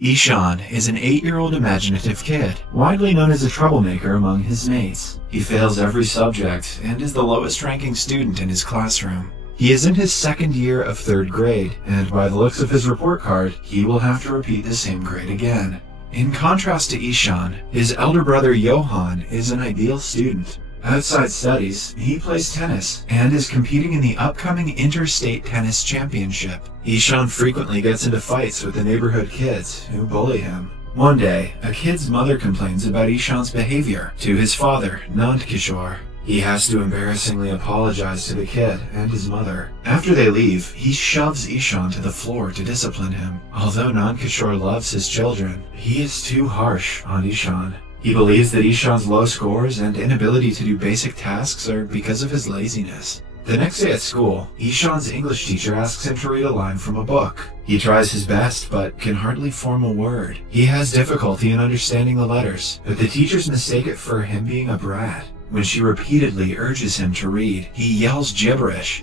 Ishan is an 8-year-old imaginative kid, widely known as a troublemaker among his mates. He fails every subject and is the lowest-ranking student in his classroom. He is in his second year of 3rd grade, and by the looks of his report card, he will have to repeat the same grade again. In contrast to Ishan, his elder brother Johan is an ideal student. Outside studies, he plays tennis and is competing in the upcoming Interstate Tennis Championship. Ishan frequently gets into fights with the neighborhood kids who bully him. One day, a kid's mother complains about Ishan's behavior to his father, Nand Kishore. He has to embarrassingly apologize to the kid and his mother. After they leave, he shoves Ishan to the floor to discipline him. Although Nand Kishore loves his children, he is too harsh on Ishan. He believes that Ishan's low scores and inability to do basic tasks are because of his laziness. The next day at school, Ishan's English teacher asks him to read a line from a book. He tries his best, but can hardly form a word. He has difficulty in understanding the letters, but the teachers mistake it for him being a brat. When she repeatedly urges him to read, he yells gibberish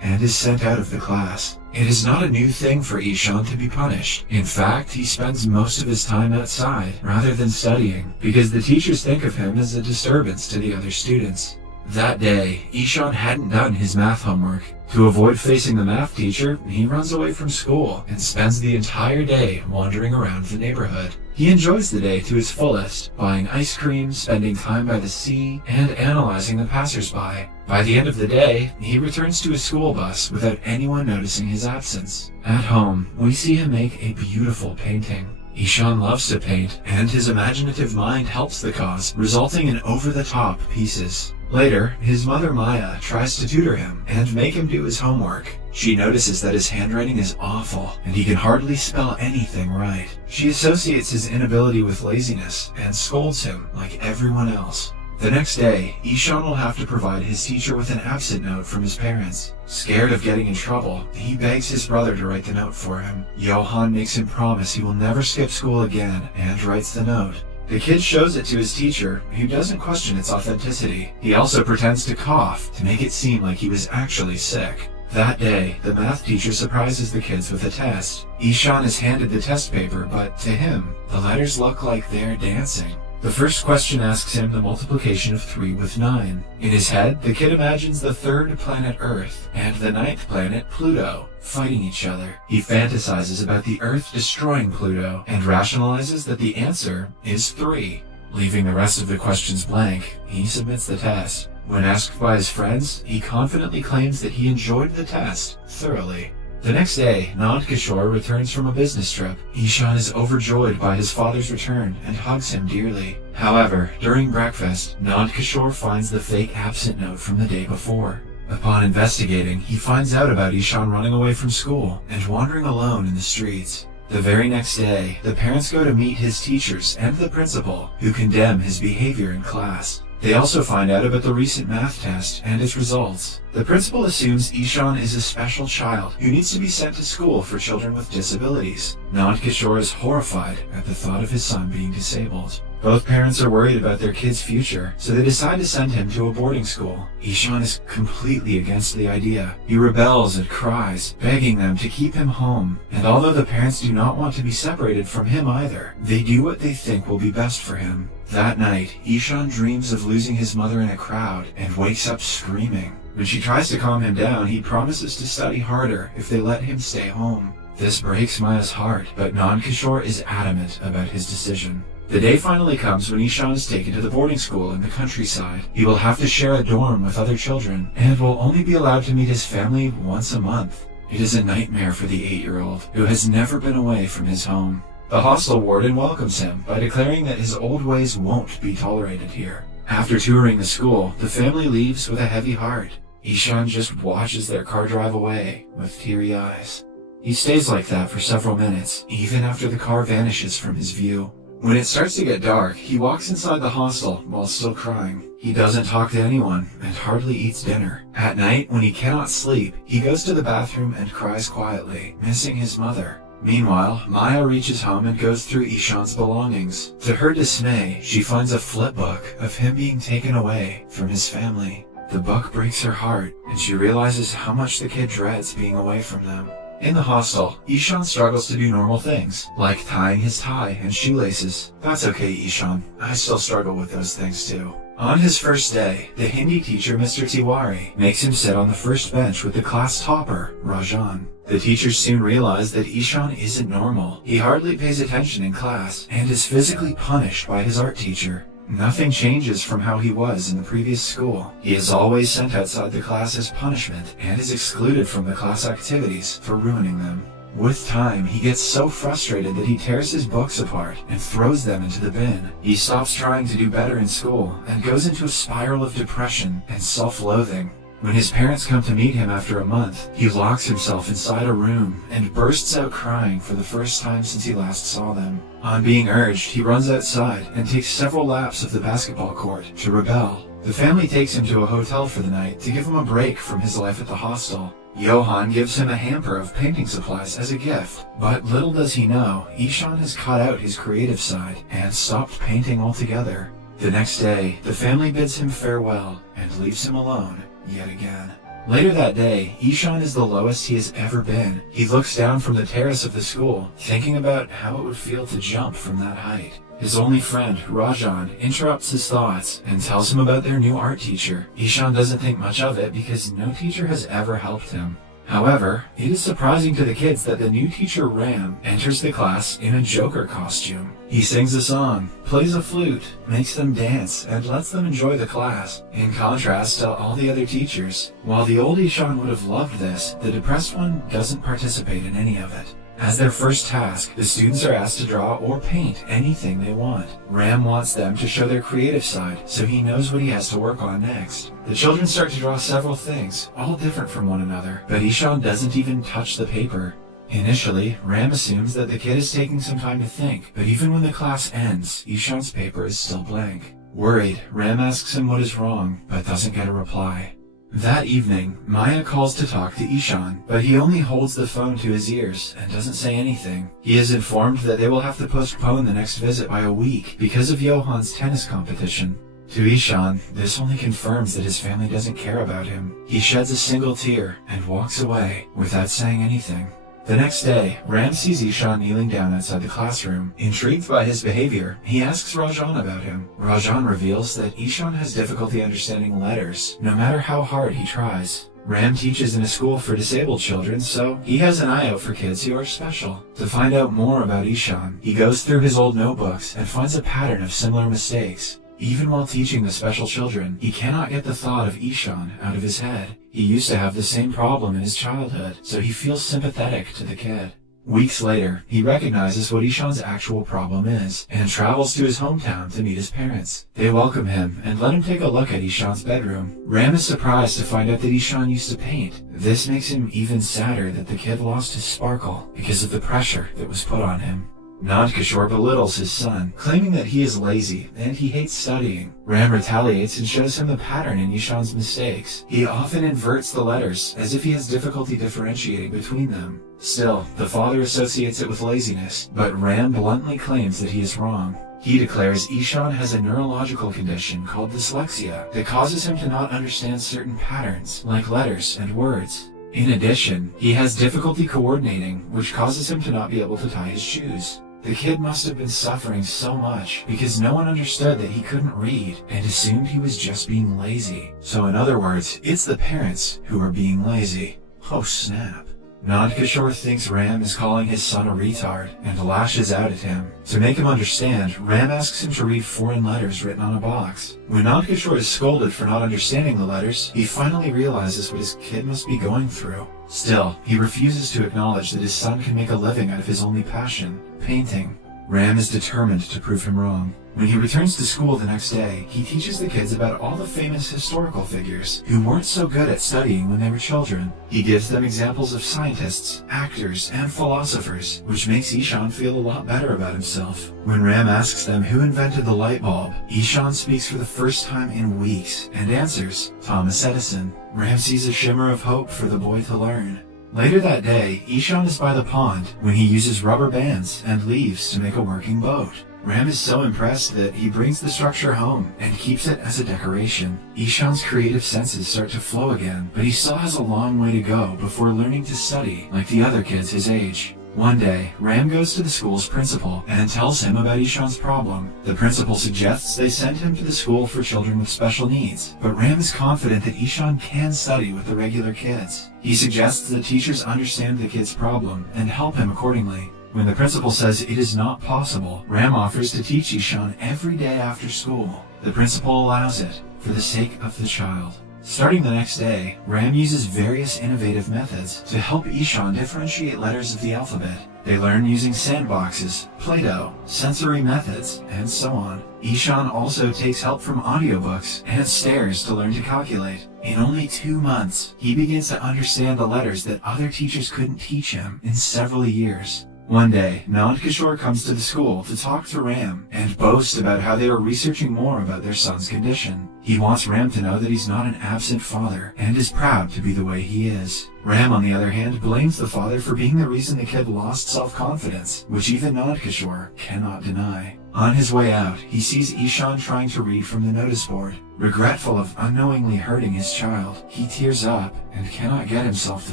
and is sent out of the class. It is not a new thing for Ishan to be punished. In fact, he spends most of his time outside rather than studying because the teachers think of him as a disturbance to the other students. That day, Ishan hadn't done his math homework. To avoid facing the math teacher, he runs away from school and spends the entire day wandering around the neighborhood. He enjoys the day to his fullest, buying ice cream, spending time by the sea, and analyzing the passersby. By the end of the day, he returns to his school bus without anyone noticing his absence. At home, we see him make a beautiful painting. Ishan loves to paint, and his imaginative mind helps the cause, resulting in over-the-top pieces. Later, his mother Maya tries to tutor him and make him do his homework. She notices that his handwriting is awful, and he can hardly spell anything right. She associates his inability with laziness and scolds him like everyone else. The next day, Ishan will have to provide his teacher with an absent note from his parents. Scared of getting in trouble, he begs his brother to write the note for him. Johan makes him promise he will never skip school again and writes the note. The kid shows it to his teacher, who doesn't question its authenticity. He also pretends to cough to make it seem like he was actually sick. That day, the math teacher surprises the kids with a test. Ishan is handed the test paper, but to him, the letters look like they're dancing. The first question asks him the multiplication of 3 with 9. In his head, the kid imagines the 3rd planet Earth and the 9th planet Pluto fighting each other. He fantasizes about the Earth destroying Pluto and rationalizes that the answer is 3. Leaving the rest of the questions blank, he submits the test. When asked by his friends, he confidently claims that he enjoyed the test thoroughly. The next day, Nand Kishore returns from a business trip. Ishan is overjoyed by his father's return and hugs him dearly. However, during breakfast, Nand Kishore finds the fake absent note from the day before. Upon investigating, he finds out about Ishan running away from school and wandering alone in the streets. The very next day, the parents go to meet his teachers and the principal, who condemn his behavior in class. They also find out about the recent math test and its results. The principal assumes Ishan is a special child who needs to be sent to school for children with disabilities. Nand Kishore is horrified at the thought of his son being disabled. Both parents are worried about their kid's future, so they decide to send him to a boarding school. Ishan is completely against the idea. He rebels and cries, begging them to keep him home. And although the parents do not want to be separated from him either, they do what they think will be best for him. That night, Ishan dreams of losing his mother in a crowd and wakes up screaming. When she tries to calm him down, he promises to study harder if they let him stay home. This breaks Maya's heart, but Nand Kishore is adamant about his decision. The day finally comes when Ishan is taken to the boarding school in the countryside. He will have to share a dorm with other children, and will only be allowed to meet his family once a month. It is a nightmare for the 8-year-old, who has never been away from his home. The hostel warden welcomes him by declaring that his old ways won't be tolerated here. After touring the school, the family leaves with a heavy heart. Ishan just watches their car drive away with teary eyes. He stays like that for several minutes, even after the car vanishes from his view. When it starts to get dark, he walks inside the hostel while still crying. He doesn't talk to anyone and hardly eats dinner. At night, when he cannot sleep, he goes to the bathroom and cries quietly, missing his mother. Meanwhile, Maya reaches home and goes through Ishan's belongings. To her dismay, she finds a flipbook of him being taken away from his family. The book breaks her heart, and she realizes how much the kid dreads being away from them. In the hostel, Ishan struggles to do normal things, like tying his tie and shoelaces. That's okay, Ishan. I still struggle with those things too. On his first day, the Hindi teacher, Mr. Tiwari, makes him sit on the first bench with the class topper, Rajan. The teachers soon realize that Ishan isn't normal. He hardly pays attention in class, and is physically punished by his art teacher. Nothing changes from how he was in the previous school. He is always sent outside the class as punishment, and is excluded from the class activities for ruining them. With time, he gets so frustrated that he tears his books apart and throws them into the bin. He stops trying to do better in school and goes into a spiral of depression and self-loathing. When his parents come to meet him after a month, he locks himself inside a room and bursts out crying for the first time since he last saw them. On being urged, he runs outside and takes several laps of the basketball court to rebel. The family takes him to a hotel for the night to give him a break from his life at the hostel. Johan gives him a hamper of painting supplies as a gift, but little does he know, Ishan has cut out his creative side and stopped painting altogether. The next day, the family bids him farewell and leaves him alone yet again. Later that day, Ishan is the lowest he has ever been. He looks down from the terrace of the school, thinking about how it would feel to jump from that height. His only friend, Rajan, interrupts his thoughts and tells him about their new art teacher. Ishan doesn't think much of it because no teacher has ever helped him. However, it is surprising to the kids that the new teacher, Ram, enters the class in a Joker costume. He sings a song, plays a flute, makes them dance, and lets them enjoy the class, in contrast to all the other teachers. While the old Ishan would have loved this, the depressed one doesn't participate in any of it. As their first task, the students are asked to draw or paint anything they want. Ram wants them to show their creative side, so he knows what he has to work on next. The children start to draw several things, all different from one another, but Ishan doesn't even touch the paper. Initially, Ram assumes that the kid is taking some time to think, but even when the class ends, Ishan's paper is still blank. Worried, Ram asks him what is wrong, but doesn't get a reply. That evening, Maya calls to talk to Ishan, but he only holds the phone to his ears and doesn't say anything. He is informed that they will have to postpone the next visit by a week because of Johan's tennis competition. To Ishan, this only confirms that his family doesn't care about him. He sheds a single tear and walks away without saying anything. The next day, Ram sees Ishan kneeling down outside the classroom. Intrigued by his behavior, he asks Rajan about him. Rajan reveals that Ishan has difficulty understanding letters, no matter how hard he tries. Ram teaches in a school for disabled children, so he has an eye out for kids who are special. To find out more about Ishan, he goes through his old notebooks and finds a pattern of similar mistakes. Even while teaching the special children, he cannot get the thought of Ishan out of his head. He used to have the same problem in his childhood, so he feels sympathetic to the kid. Weeks later, he recognizes what Ishan's actual problem is, and travels to his hometown to meet his parents. They welcome him and let him take a look at Ishan's bedroom. Ram is surprised to find out that Ishan used to paint. This makes him even sadder that the kid lost his sparkle because of the pressure that was put on him. Nandkishore belittles his son, claiming that he is lazy and he hates studying. Ram retaliates and shows him the pattern in Ishan's mistakes. He often inverts the letters, as if he has difficulty differentiating between them. Still, the father associates it with laziness, but Ram bluntly claims that he is wrong. He declares Ishan has a neurological condition called dyslexia that causes him to not understand certain patterns, like letters and words. In addition, he has difficulty coordinating, which causes him to not be able to tie his shoes. The kid must have been suffering so much because no one understood that he couldn't read and assumed he was just being lazy. So in other words, it's the parents who are being lazy. Oh snap. Nandkishore thinks Ram is calling his son a retard and lashes out at him. To make him understand, Ram asks him to read foreign letters written on a box. When Nandkishore is scolded for not understanding the letters, he finally realizes what his kid must be going through. Still, he refuses to acknowledge that his son can make a living out of his only passion, painting. Ram is determined to prove him wrong. When he returns to school the next day, he teaches the kids about all the famous historical figures who weren't so good at studying when they were children. He gives them examples of scientists, actors, and philosophers, which makes Ishan feel a lot better about himself. When Ram asks them who invented the light bulb, Ishan speaks for the first time in weeks and answers, Thomas Edison. Ram sees a shimmer of hope for the boy to learn. Later that day, Ishan is by the pond when he uses rubber bands and leaves to make a working boat. Ram is so impressed that he brings the structure home and keeps it as a decoration. Ishan's creative senses start to flow again, but he still has a long way to go before learning to study like the other kids his age. One day, Ram goes to the school's principal and tells him about Ishan's problem. The principal suggests they send him to the school for children with special needs, but Ram is confident that Ishan can study with the regular kids. He suggests that teachers understand the kid's problem and help him accordingly. When the principal says it is not possible, Ram offers to teach Ishan every day after school. The principal allows it, for the sake of the child. Starting the next day, Ram uses various innovative methods to help Ishan differentiate letters of the alphabet. They learn using sandboxes, Play-Doh, sensory methods, and so on. Ishan also takes help from audiobooks and stares to learn to calculate. In only 2 months, he begins to understand the letters that other teachers couldn't teach him in several years. One day, Nand Kishore comes to the school to talk to Ram and boast about how they are researching more about their son's condition. He wants Ram to know that he's not an absent father and is proud to be the way he is. Ram, on the other hand, blames the father for being the reason the kid lost self-confidence, which even Nand Kishore cannot deny. On his way out, he sees Ishan trying to read from the notice board. Regretful of unknowingly hurting his child, he tears up and cannot get himself to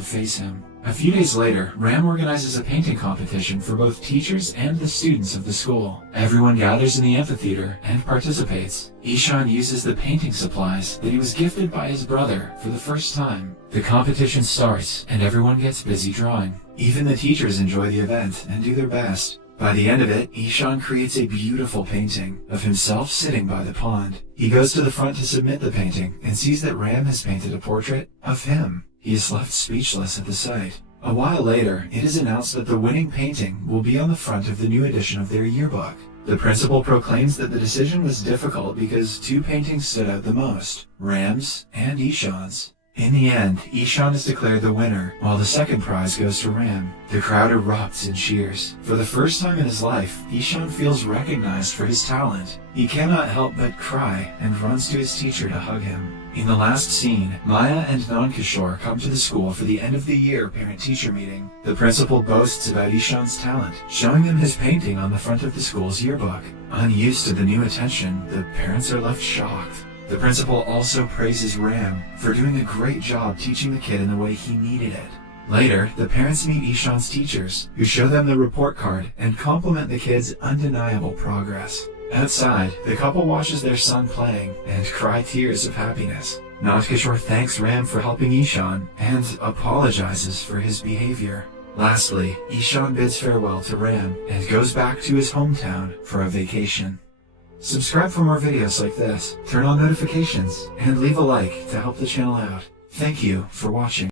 face him. A few days later, Ram organizes a painting competition for both teachers and the students of the school. Everyone gathers in the amphitheater and participates. Ishan uses the painting supplies that he was gifted by his brother for the first time. The competition starts and everyone gets busy drawing. Even the teachers enjoy the event and do their best. By the end of it, Ishan creates a beautiful painting of himself sitting by the pond. He goes to the front to submit the painting and sees that Ram has painted a portrait of him. He is left speechless at the sight. A while later, it is announced that the winning painting will be on the front of the new edition of their yearbook. The principal proclaims that the decision was difficult because 2 paintings stood out the most, Ram's and Ishan's. In the end, Ishan is declared the winner, while the second prize goes to Ram. The crowd erupts in cheers. For the first time in his life, Ishan feels recognized for his talent. He cannot help but cry and runs to his teacher to hug him. In the last scene, Maya and Nand Kishore come to the school for the end-of-the-year parent-teacher meeting. The principal boasts about Ishan's talent, showing them his painting on the front of the school's yearbook. Unused to the new attention, the parents are left shocked. The principal also praises Ram for doing a great job teaching the kid in the way he needed it. Later, the parents meet Ishan's teachers, who show them the report card and compliment the kid's undeniable progress. Outside, the couple watches their son playing and cry tears of happiness. Nand Kishore thanks Ram for helping Ishan and apologizes for his behavior. Lastly, Ishan bids farewell to Ram and goes back to his hometown for a vacation. Subscribe for more videos like this, turn on notifications, and leave a like to help the channel out. Thank you for watching.